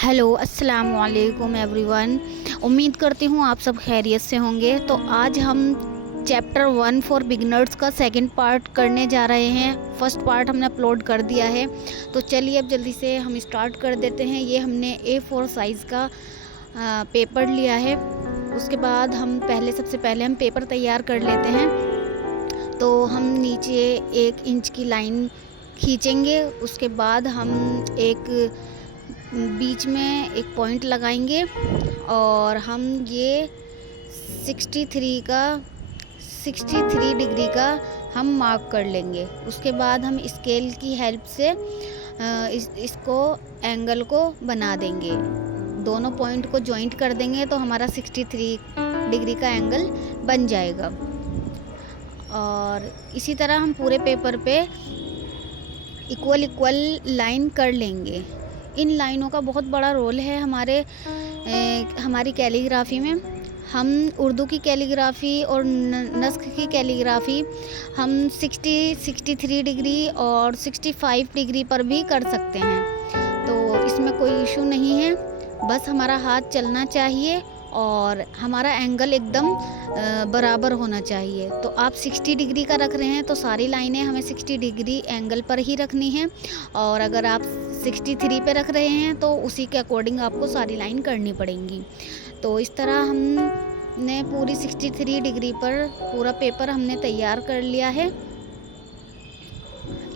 Hello अस्सलाम वालेकुम everyone. उम्मीद करती हूँ आप सब खैरियत से होंगे। तो आज हम चैप्टर 1 फॉर बिगनर्स का सेकंड पार्ट करने जा रहे हैं। फर्स्ट पार्ट हमने अपलोड कर दिया है, तो चलिए अब जल्दी से हम स्टार्ट कर देते हैं। ये हमने A4 साइज़ का पेपर लिया है। उसके बाद सबसे पहले हम पेपर तैयार कर लेते हैं। तो हम नीचे 1 इंच की लाइन खींचेंगे। उसके बाद हम बीच में एक पॉइंट लगाएंगे और हम ये 63 डिग्री का हम मार्क कर लेंगे। उसके बाद हम स्केल की हेल्प से इसको एंगल को बना देंगे। दोनों पॉइंट को जॉइंट कर देंगे तो हमारा 63 डिग्री का एंगल बन जाएगा। और इसी तरह हम पूरे पेपर पे इक्वल लाइन कर लेंगे। इन लाइनों का बहुत बड़ा रोल है हमारी कैलीग्राफी में। हम उर्दू की कैलीग्राफी और नस्ख की कैलीग्राफी हम 63 डिग्री और 65 डिग्री पर भी कर सकते हैं, तो इसमें कोई इशू नहीं है। बस हमारा हाथ चलना चाहिए और हमारा एंगल एकदम बराबर होना चाहिए। तो आप 60 डिग्री का रख रहे हैं तो सारी लाइनें हमें 60 डिग्री एंगल पर ही रखनी है, और अगर आप 63 पे रख रहे हैं तो उसी के अकॉर्डिंग आपको सारी लाइन करनी पड़ेंगी। तो इस तरह हमने पूरी 63 डिग्री पर पूरा पेपर हमने तैयार कर लिया है।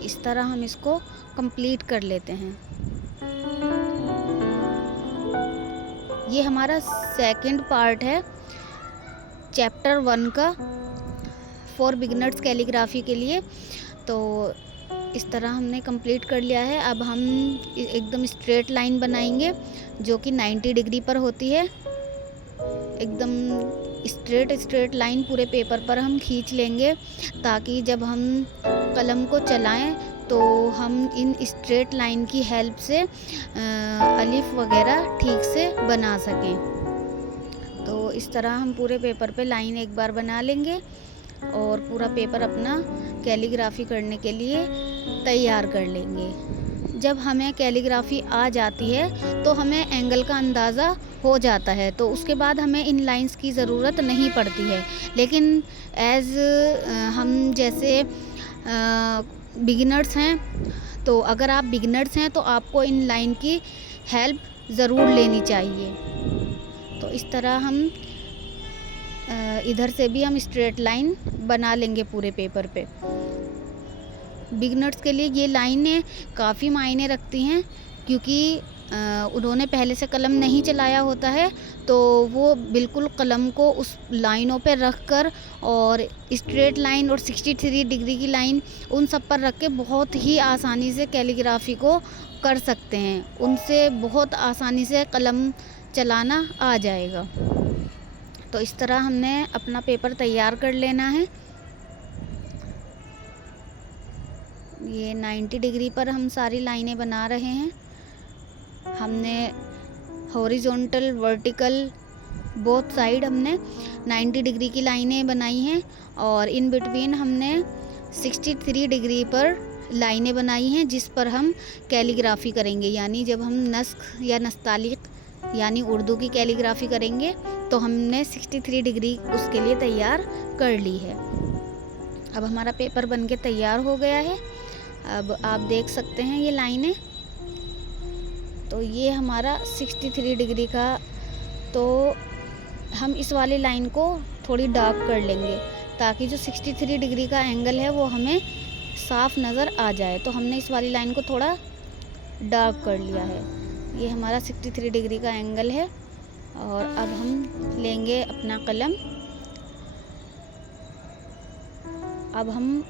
इस तरह हम इसको कंप्लीट कर लेते हैं। ये हमारा सेकंड पार्ट है चैप्टर 1 का फॉर बिगिनर्स कैलीग्राफी के लिए। तो इस तरह हमने कंप्लीट कर लिया है। अब हम एकदम स्ट्रेट लाइन बनाएंगे जो कि 90 डिग्री पर होती है। एकदम स्ट्रेट लाइन पूरे पेपर पर हम खींच लेंगे, ताकि जब हम कलम को चलाएं तो हम इन स्ट्रेट लाइन की हेल्प से अलिफ वगैरह ठीक से बना सकें। तो इस तरह हम पूरे पेपर पे लाइन एक बार बना लेंगे और पूरा पेपर अपना कैलीग्राफी करने के लिए तैयार कर लेंगे। जब हमें कैलीग्राफी आ जाती है तो हमें एंगल का अंदाज़ा हो जाता है, तो उसके बाद हमें इन लाइंस की ज़रूरत नहीं पड़ती है। लेकिन हम जैसे बिगिनर्स हैं, तो अगर आप बिगिनर्स हैं तो आपको इन लाइन की हेल्प ज़रूर लेनी चाहिए। तो इस तरह हम इधर से भी हम स्ट्रेट लाइन बना लेंगे पूरे पेपर पे। बिगिनर्स के लिए ये लाइनें काफ़ी मायने रखती हैं, क्योंकि उन्होंने पहले से कलम नहीं चलाया होता है, तो वो बिल्कुल कलम को उस लाइनों पे रख कर और स्ट्रेट लाइन और 63 डिग्री की लाइन उन सब पर रख के बहुत ही आसानी से कैलीग्राफी को कर सकते हैं। उनसे बहुत आसानी से कलम चलाना आ जाएगा। तो इस तरह हमने अपना पेपर तैयार कर लेना है। ये 90 डिग्री पर हम सारी लाइनें बना रहे हैं। हमने हॉरिजॉन्टल वर्टिकल बोथ साइड हमने 90 डिग्री की लाइनें बनाई हैं, और इन बिटवीन हमने 63 डिग्री पर लाइनें बनाई हैं जिस पर हम कैलीग्राफी करेंगे। यानी जब हम नस्ख या नस्तालिक यानी उर्दू की कैलीग्राफी करेंगे तो हमने 63 डिग्री उसके लिए तैयार कर ली है। अब हमारा पेपर बनके तैयार हो गया है। अब आप देख सकते हैं ये लाइनें। तो ये हमारा 63 डिग्री का, तो हम इस वाली लाइन को थोड़ी डार्क कर लेंगे ताकि जो 63 डिग्री का एंगल है वो हमें साफ नज़र आ जाए। तो हमने इस वाली लाइन को थोड़ा डार्क कर लिया है। ये हमारा 63 डिग्री का एंगल है। और अब हम लेंगे अपना कलम। अब हम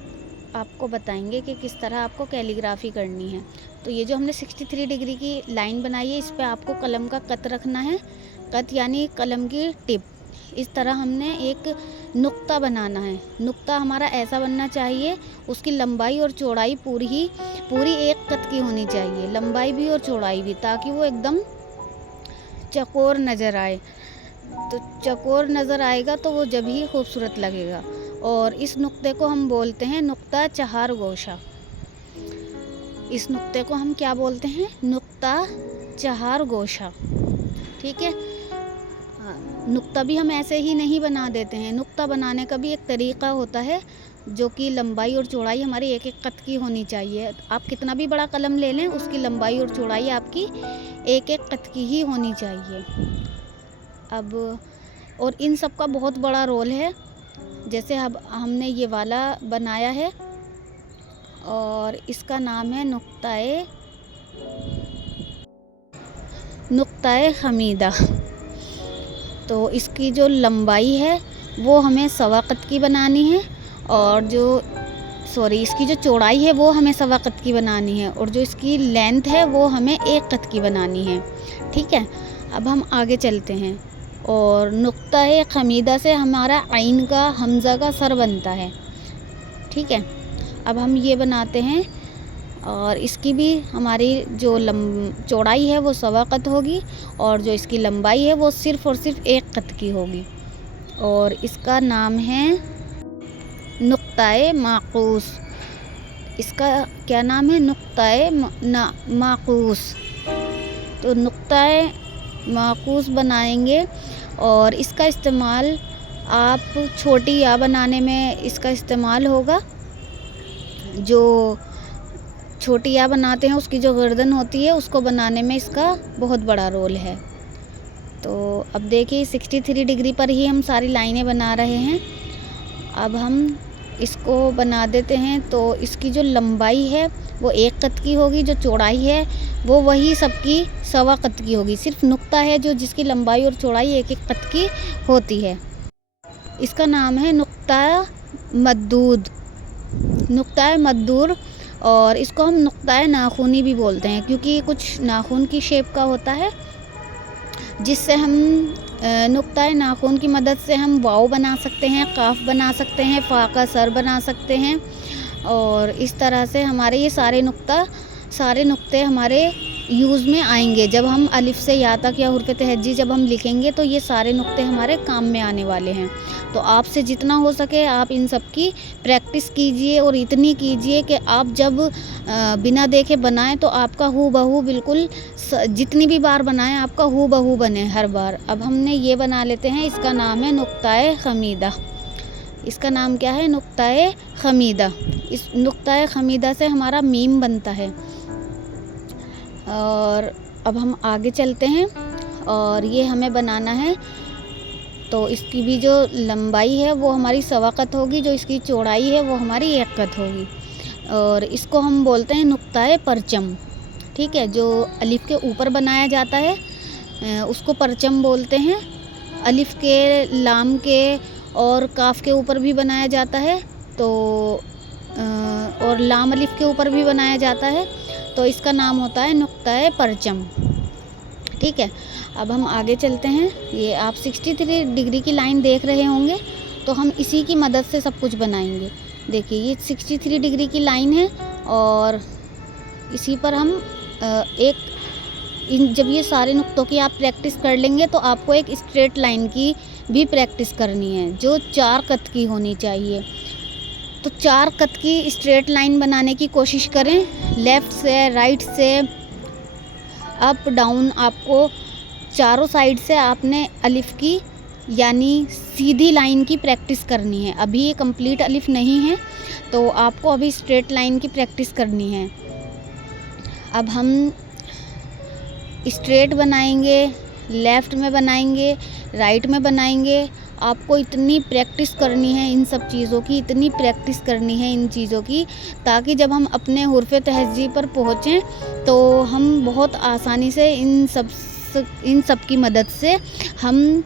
आपको बताएंगे कि किस तरह आपको कैलीग्राफी करनी है। तो ये जो हमने 63 डिग्री की लाइन बनाई है, इस पे आपको कलम का कत रखना है। कत यानी कलम की टिप। इस तरह हमने एक नुक्ता बनाना है। नुक्ता हमारा ऐसा बनना चाहिए, उसकी लंबाई और चौड़ाई पूरी एक कत की होनी चाहिए, लंबाई भी और चौड़ाई भी, ताकि वो एकदम चकोर नज़र आए। तो चकोर नज़र आएगा तो वो जब ही खूबसूरत लगेगा। और इस नुक्ते को हम बोलते हैं नुक्ता चहार गोशा। इस नुक्ते को हम क्या बोलते हैं? नुक्ता 4 गोशा। ठीक है, नुक्ता भी हम ऐसे ही नहीं बना देते हैं। नुक्ता बनाने का भी एक तरीक़ा होता है, जो कि लंबाई और चौड़ाई हमारी एक एक कत की होनी चाहिए। आप कितना भी बड़ा कलम ले लें, उसकी लंबाई और चौड़ाई आपकी एक एक कत की ही होनी चाहिए। अब और इन सब का बहुत बड़ा रोल है। जैसे अब हमने ये वाला बनाया है और इसका नाम है नुक्ताए खमीदा। तो इसकी जो लंबाई है वो हमें 1.25 कत की बनानी है, और इसकी जो चौड़ाई है वो हमें 1.25 कत की बनानी है, और जो इसकी लेंथ है वो हमें 1 कत की बनानी है। ठीक है, अब हम आगे चलते हैं। और नुक्ताए खमीदा से हमारा आइन का हमज़ा का सर बनता है। ठीक है, अब हम ये बनाते हैं, और इसकी भी हमारी जो चौड़ाई है वो 1.25 कत होगी, और जो इसकी लंबाई है वो सिर्फ़ और सिर्फ 1 कत की होगी, और इसका नाम है नुक्ताए माकूस। इसका क्या नाम है? नुक्ताए माकूस। तो नुक्ताए माकूस बनाएंगे, और इसका इस्तेमाल आप छोटी या बनाने में इसका इस्तेमाल होगा। जो छोटी या बनाते हैं उसकी जो गर्दन होती है उसको बनाने में इसका बहुत बड़ा रोल है। तो अब देखिए 63 डिग्री पर ही हम सारी लाइनें बना रहे हैं। अब हम इसको बना देते हैं। तो इसकी जो लंबाई है वो 1 कत की होगी, जो चौड़ाई है वो वही सबकी 1.25 कत की होगी। सिर्फ नुक्ता है जो जिसकी लंबाई और चौड़ाई 1-1 कत की होती है। इसका नाम है नुक्ता मद्दूर, और इसको हम नुक्ताए नाखूनी भी बोलते हैं, क्योंकि कुछ नाखून की शेप का होता है, जिससे हम नुक्ताए नाखून की मदद से हम वाव बना सकते हैं, काफ बना सकते हैं, फ़ा का सर बना सकते हैं। और इस तरह से हमारे ये सारे नुक्ते हमारे यूज़ में आएंगे। जब हम अलिफ से या तक या हुर्फ़े तहज्जी जब हम लिखेंगे तो ये सारे नुक्ते हमारे काम में आने वाले हैं। तो आपसे जितना हो सके आप इन सब की प्रैक्टिस कीजिए, और इतनी कीजिए कि आप जब बिना देखे बनाएं तो आपका हू बहू बिल्कुल जितनी भी बार बनाएं आपका हू बहू बने हर बार। अब हमने ये बना लेते हैं, इसका नाम है नुक्ताए खमीदा। इसका नाम क्या है? नुक्ताए खमीदा। इस नुक्ताए खमीदा से हमारा मीम बनता है। और अब हम आगे चलते हैं, और ये हमें बनाना है। तो इसकी भी जो लंबाई है वो हमारी 1.25 कत होगी, जो इसकी चौड़ाई है वो हमारी 1 कत होगी, और इसको हम बोलते हैं नुक्ताए परचम। ठीक है, जो अलिफ के ऊपर बनाया जाता है उसको परचम बोलते हैं। अलिफ के, लाम के और काफ के ऊपर भी बनाया जाता है, तो और लाम अलिफ के ऊपर भी बनाया जाता है, तो इसका नाम होता है नुक्ताए परचम। ठीक है, अब हम आगे चलते हैं। ये आप 63 डिग्री की लाइन देख रहे होंगे, तो हम इसी की मदद से सब कुछ बनाएंगे। देखिए ये 63 डिग्री की लाइन है, और इसी पर हम जब ये सारे नुक्तों की आप प्रैक्टिस कर लेंगे तो आपको एक स्ट्रेट लाइन की भी प्रैक्टिस करनी है, जो 4 कत की होनी चाहिए। तो 4 कत की स्ट्रेट लाइन बनाने की कोशिश करें। लेफ़्ट से, राइट से, अप डाउन, आपको चारों साइड से आपने अलिफ की यानी सीधी लाइन की प्रैक्टिस करनी है। अभी ये कंप्लीट अलिफ नहीं है, तो आपको अभी स्ट्रेट लाइन की प्रैक्टिस करनी है। अब हम स्ट्रेट बनाएंगे, लेफ़्ट में बनाएंगे, राइट में बनाएंगे। आपको इतनी प्रैक्टिस करनी है इन सब चीज़ों की, इतनी प्रैक्टिस करनी है इन चीज़ों की, ताकि जब हम अपने हुर्फ़े तहज़्ज़ीब पर पहुँचें तो हम बहुत आसानी से इन सब की मदद से हम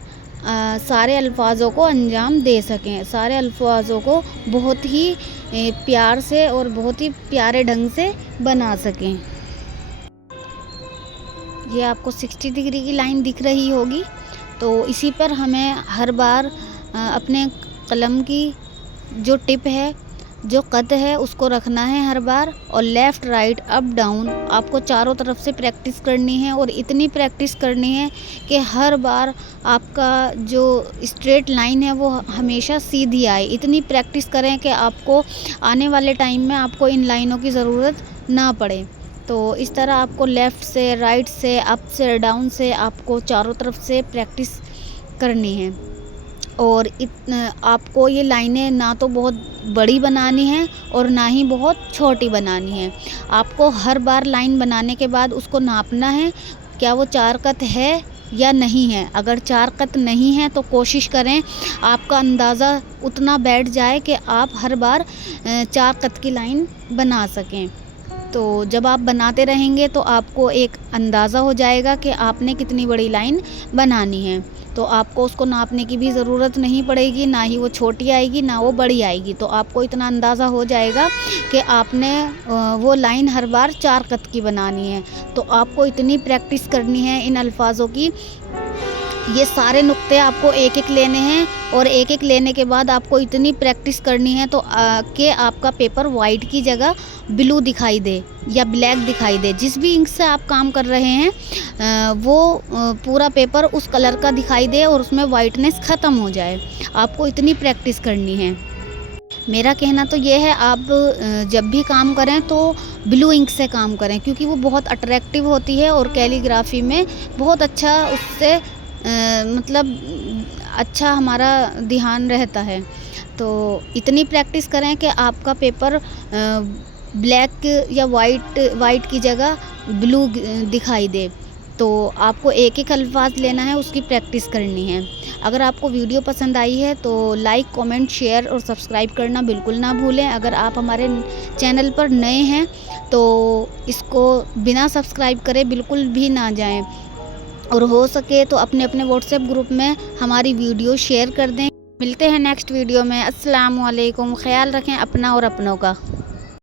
सारे अल्फाज़ों को अंजाम दे सकें, सारे अल्फाज़ों को बहुत ही प्यार से और बहुत ही प्यारे ढंग से बना सकें। ये आपको 60 डिग्री की लाइन दिख रही होगी, तो इसी पर हमें हर बार अपने कलम की जो टिप है, जो कत है, उसको रखना है हर बार। और लेफ़्ट, राइट, अप, डाउन आपको चारों तरफ से प्रैक्टिस करनी है, और इतनी प्रैक्टिस करनी है कि हर बार आपका जो स्ट्रेट लाइन है वो हमेशा सीधी आए। इतनी प्रैक्टिस करें कि आपको आने वाले टाइम में आपको इन लाइनों की ज़रूरत ना पड़े। तो इस तरह आपको लेफ़्ट से, राइट से, अप से, डाउन से आपको चारों तरफ से प्रैक्टिस करनी है। और आपको ये लाइनें ना तो बहुत बड़ी बनानी है और ना ही बहुत छोटी बनानी है। आपको हर बार लाइन बनाने के बाद उसको नापना है, क्या वो 4 कत है या नहीं है। अगर 4 कत नहीं है तो कोशिश करें आपका अंदाज़ा उतना बैठ जाए कि आप हर बार 4 कत की लाइन बना सकें। तो जब आप बनाते रहेंगे तो आपको एक अंदाज़ा हो जाएगा कि आपने कितनी बड़ी लाइन बनानी है। तो आपको उसको नापने की भी ज़रूरत नहीं पड़ेगी, ना ही वो छोटी आएगी ना वो बड़ी आएगी। तो आपको इतना अंदाज़ा हो जाएगा कि आपने वो लाइन हर बार 4 कत की बनानी है। तो आपको इतनी प्रैक्टिस करनी है इन अल्फाज़ों की। ये सारे नुक्ते आपको एक-एक लेने हैं और एक-एक लेने के बाद आपको इतनी प्रैक्टिस करनी है तो कि आपका पेपर वाइट की जगह ब्लू दिखाई दे या ब्लैक दिखाई दे। जिस भी इंक से आप काम कर रहे हैं वो पूरा पेपर उस कलर का दिखाई दे और उसमें वाइटनेस ख़त्म हो जाए। आपको इतनी प्रैक्टिस करनी है। मेरा कहना तो ये है, आप जब भी काम करें तो ब्लू इंक से काम करें, क्योंकि वो बहुत अट्रैक्टिव होती है और कैलीग्राफी में बहुत अच्छा उससे मतलब अच्छा हमारा ध्यान रहता है। तो इतनी प्रैक्टिस करें कि आपका पेपर ब्लैक या वाइट की जगह ब्लू दिखाई दे। तो आपको एक-एक अल्फाज लेना है, उसकी प्रैक्टिस करनी है। अगर आपको वीडियो पसंद आई है तो लाइक, कमेंट, शेयर और सब्सक्राइब करना बिल्कुल ना भूलें। अगर आप हमारे चैनल पर नए हैं तो इसको बिना सब्सक्राइब करे बिल्कुल भी ना जाएं। और हो सके तो अपने व्हाट्सएप ग्रुप में हमारी वीडियो शेयर कर दें। मिलते हैं नेक्स्ट वीडियो में। अस्सलाम वालेकुम। ख्याल रखें अपना और अपनों का।